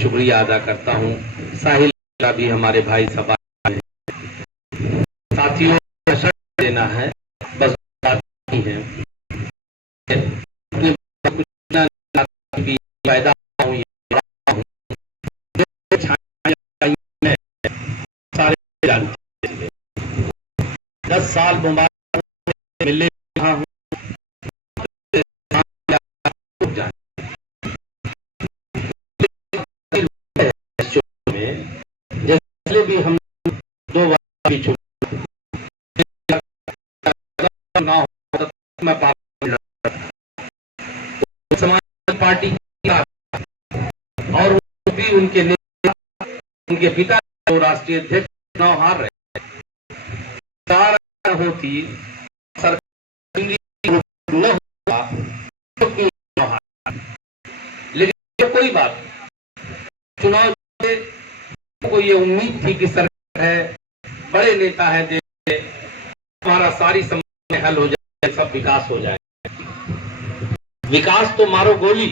शुक्रिया अदा करता हूँ। साहिल का भी हमारे भाई सभा साथियों देना है, बस नहीं है पैदा सारे जानते हैं। 10 साल मुबारक मिलने रहा हूँ, जैसे भी हम 2 बार भी समाज पार्टी और भी उनके नेता, उनके पिता जो राष्ट्रीय अध्यक्ष चुनाव हार रहे होती न होगा, लेकिन कोई बात चुनाव से को ये उम्मीद थी कि सरकार है, बड़े नेता है, देश हमारा सारी समस्या हल हो जाए, सब विकास हो जाए। विकास तो मारो गोली,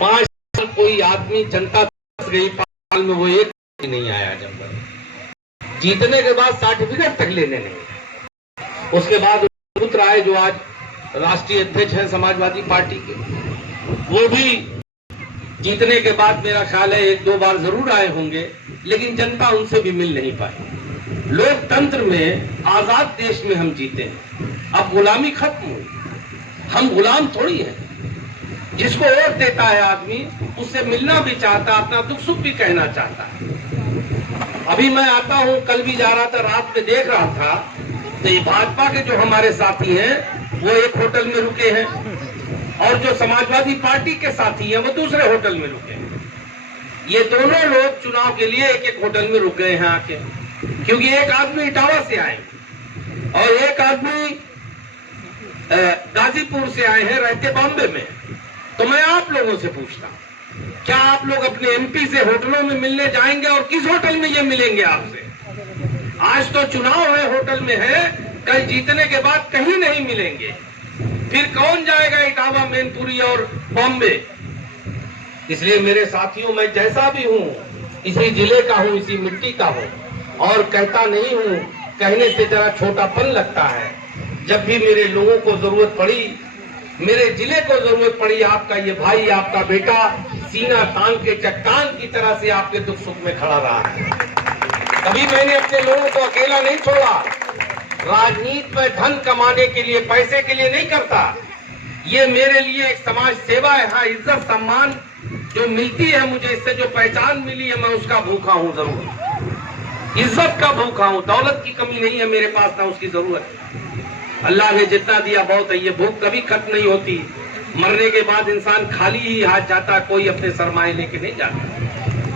5 साल कोई आदमी जनता गई, 5 साल में वो एक नहीं आया। जब जीतने के बाद सर्टिफिकेट तक लेने नहीं। उसके बाद पुत्र आए जो आज राष्ट्रीय अध्यक्ष हैं समाजवादी पार्टी के, वो भी जीतने के बाद मेरा ख्याल है 1-2 बार जरूर आए होंगे, लेकिन जनता उनसे भी मिल नहीं पाई। लोकतंत्र में आजाद देश में हम जीते हैं, अब गुलामी खत्म हुई, हम गुलाम थोड़ी हैं। जिसको वोट देता है आदमी उससे मिलना भी चाहता, अपना दुख सुख भी कहना चाहता है। अभी मैं आता हूं, कल भी जा रहा था, रात में देख रहा था तो ये भाजपा के जो हमारे साथी हैं वो एक होटल में रुके हैं और जो समाजवादी पार्टी के साथी हैं वो दूसरे होटल में रुके हैं। ये दोनों लोग चुनाव के लिए एक होटल में रुक गए हैं आके, क्योंकि एक आदमी इटावा से आए और एक आदमी गाजीपुर से आए हैं, रहते बॉम्बे में। तो मैं आप लोगों से पूछता हूं, क्या आप लोग अपने एमपी से होटलों में मिलने जाएंगे और किस होटल में ये मिलेंगे आपसे? आज तो चुनाव है, होटल में है, कल जीतने के बाद कहीं नहीं मिलेंगे। फिर कौन जाएगा इटावा, मैनपुरी और बॉम्बे? इसलिए मेरे साथियों, मैं जैसा भी हूं, इसी जिले का हूं, इसी मिट्टी का हूं, और कहता नहीं हूं, कहने से जरा छोटापन लगता है। जब भी मेरे लोगों को जरूरत पड़ी, मेरे जिले को जरूरत पड़ी, आपका ये भाई, आपका बेटा सीना तान के चट्टान की तरह से आपके दुख सुख में खड़ा रहा है। कभी मैंने अपने लोगों को अकेला नहीं छोड़ा। राजनीति में धन कमाने के लिए, पैसे के लिए नहीं करता। ये मेरे लिए एक समाज सेवा है। हाँ, इज्जत सम्मान जो मिलती है मुझे, इससे जो पहचान मिली है, मैं उसका भूखा हूँ, जरूर इज्जत का भूखा हूँ। दौलत की कमी नहीं है मेरे पास, ना उसकी जरूरत है। अल्लाह ने जितना दिया बहुत है, ये भूख कभी खत्म नहीं होती। मरने के बाद इंसान खाली ही हाथ जाता, कोई अपने सरमाए लेके नहीं जाता।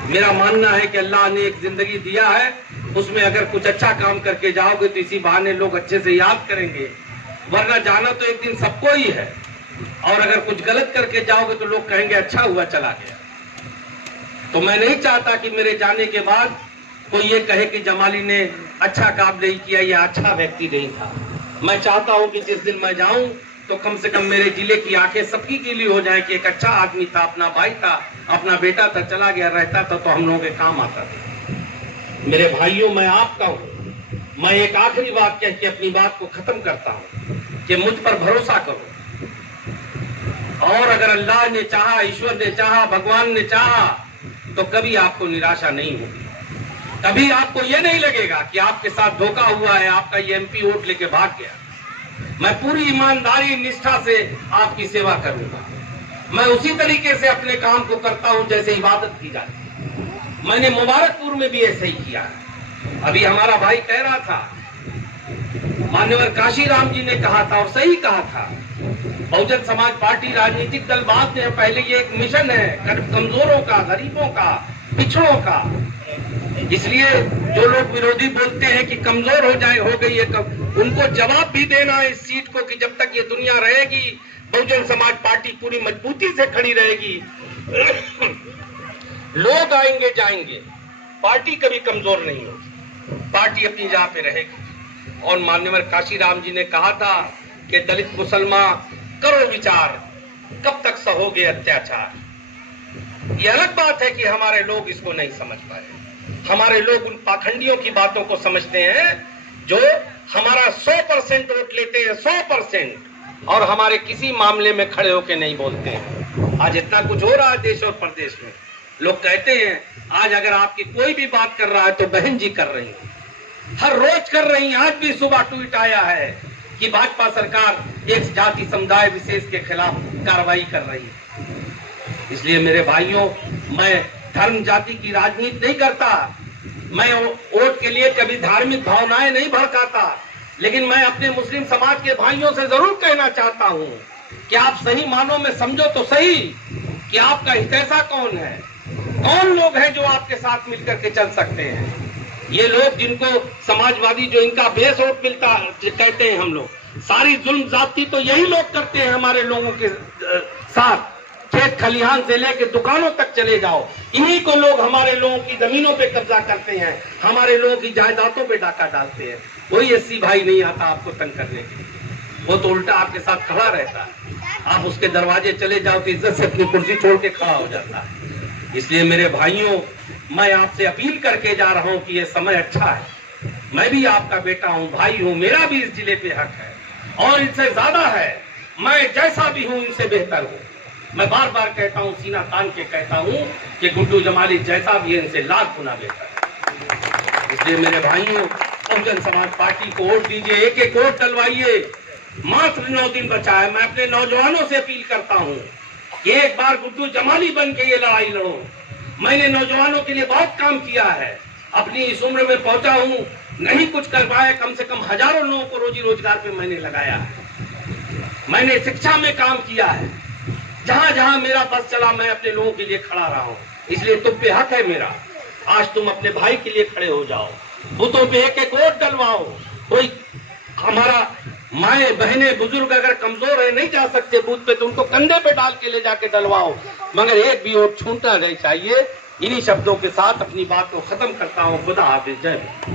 मेरा मानना है कि अल्लाह ने एक जिंदगी दिया है, उसमें अगर कुछ अच्छा काम करके जाओगे तो इसी बहाने लोग अच्छे से याद करेंगे, वरना जाना तो एक दिन सबको ही है। और अगर कुछ गलत करके जाओगे तो लोग कहेंगे अच्छा हुआ चला गया। तो मैं नहीं चाहता कि मेरे जाने के बाद कोई ये कहे कि जमाली ने अच्छा काम नहीं किया या अच्छा व्यक्ति नहीं था। मैं चाहता हूं कि जिस दिन मैं जाऊं तो कम से कम मेरे जिले की आंखें सबकी गीली हो जाए कि एक अच्छा आदमी था, अपना भाई था, अपना बेटा था, चला गया, रहता था तो हम लोगों के काम आता था। मेरे भाइयों, मैं आपका हूं। मैं एक आखिरी बात कह के अपनी बात को खत्म करता हूं कि मुझ पर भरोसा करो, और अगर अल्लाह ने चाहा, ईश्वर ने चाहा, भगवान ने चाहा तो कभी आपको निराशा नहीं होगी। कभी आपको यह नहीं लगेगा कि आपके साथ धोखा हुआ है, आपका ये एमपी वोट लेके भाग गया। मैं पूरी ईमानदारी निष्ठा से आपकी सेवा करूंगा। मैं उसी तरीके से अपने काम को करता हूं जैसे इबादत की जाती है। मैंने मुबारकपुर में भी ऐसे ही किया है। अभी हमारा भाई कह रहा था, मान्यवर काशीराम जी ने कहा था और सही कहा था, बहुजन समाज पार्टी राजनीतिक दल बाद में, पहले ये एक मिशन है कमजोरों का, गरीबों का, पिछड़ों का। इसलिए जो लोग विरोधी बोलते हैं कि कमजोर हो गई है, उनको जवाब भी देना है इस सीट को कि जब तक ये दुनिया रहेगी बहुजन समाज पार्टी पूरी मजबूती से खड़ी रहेगी। लोग आएंगे जाएंगे, पार्टी कभी कमजोर नहीं होगी, पार्टी अपनी जगह पे रहेगी। और मान्यवर काशीराम जी ने कहा था कि दलित मुसलमान करो विचार, कब तक सहोगे अत्याचार। ये अलग बात है कि हमारे लोग इसको नहीं समझ पाए। हमारे लोग उन पाखंडियों की बातों को समझते हैं जो हमारा 100% वोट लेते हैं, 100%, और हमारे किसी मामले में खड़े होकर नहीं बोलते हैं। आज इतना कुछ हो रहा है देश और प्रदेश में, लोग कहते हैं आज अगर आपकी कोई भी बात कर रहा है तो बहन जी कर रही है, हर रोज कर रही है। आज भी सुबह ट्वीट आया है कि भाजपा सरकार एक जाति समुदाय विशेष के खिलाफ कार्रवाई कर रही है। इसलिए मेरे भाइयों, मैं धर्म जाति की राजनीति नहीं करता, मैं वोट के लिए कभी धार्मिक भावनाएं नहीं भड़काता, लेकिन मैं अपने मुस्लिम समाज के भाइयों से जरूर कहना चाहता हूं कि आप सही मानों में समझो तो सही कि आपका हितैषी कौन है, कौन लोग हैं जो आपके साथ मिलकर के चल सकते हैं। ये लोग जिनको समाजवादी जो इनका बेस वोट मिलता कहते हैं हम लोग, सारी जुल्म जाति तो यही लोग करते हैं हमारे लोगों के साथ। खेत खलिहान से लेकर दुकानों तक चले जाओ, इन्हीं को लोग हमारे लोगों की जमीनों पे कब्जा करते हैं, हमारे लोगों की जायदादों पे डाका डालते हैं। कोई एससी भाई नहीं आता आपको तंग करने के लिए, वो तो उल्टा आपके साथ खड़ा रहता है। आप उसके दरवाजे चले जाओ तो इज्जत से अपनी कुर्सी छोड़ के खड़ा हो जाता है। इसलिए मेरे भाइयों, मैं आपसे अपील करके जा रहा हूं कि ये समय अच्छा है। मैं भी आपका बेटा हूं, भाई हूं, मेरा भी इस जिले पे हक है और इनसे ज्यादा है। मैं जैसा भी हूं इनसे बेहतर हूं। मैं बार बार कहता हूं, सीना तान के कहता हूं कि गुड्डू जमाली जैसा भी है इनसे लाख गुना बेहतर है। इसलिए मेरे भाइयों, बहुजन समाज पार्टी को वोट दीजिए, एक एक वोट डलवाइए। मात्र 9 दिन बचा है। मैं अपने नौजवानों से अपील करता हूं कि एक बार गुड्डू जमाली बन के ये लड़ाई लड़ो। मैंने नौजवानों के लिए बहुत काम किया है, अपनी इस उम्र में पहुंचा हूं, नहीं कुछ कर पाया, कम से कम हजारों लोगों को रोजी रोजगार पे मैंने लगाया है। मैंने शिक्षा में काम किया है, जहां जहां मेरा बस चला मैं अपने लोगों के लिए खड़ा रहा हूं। इसलिए तुम पे हक है मेरा, आज तुम अपने भाई के लिए खड़े हो जाओ, बूथों पे एक एक वोट डलवाओ। कोई हमारा माए बहने बुजुर्ग अगर कमजोर है, नहीं जा सकते बूथ पे, तो उनको कंधे पे डाल के ले जाके डलवाओ, मगर एक भी वोट छूटना नहीं चाहिए। इन्हीं शब्दों के साथ अपनी बात को खत्म करता हूँ। खुदा हाफिज, जय हिंद।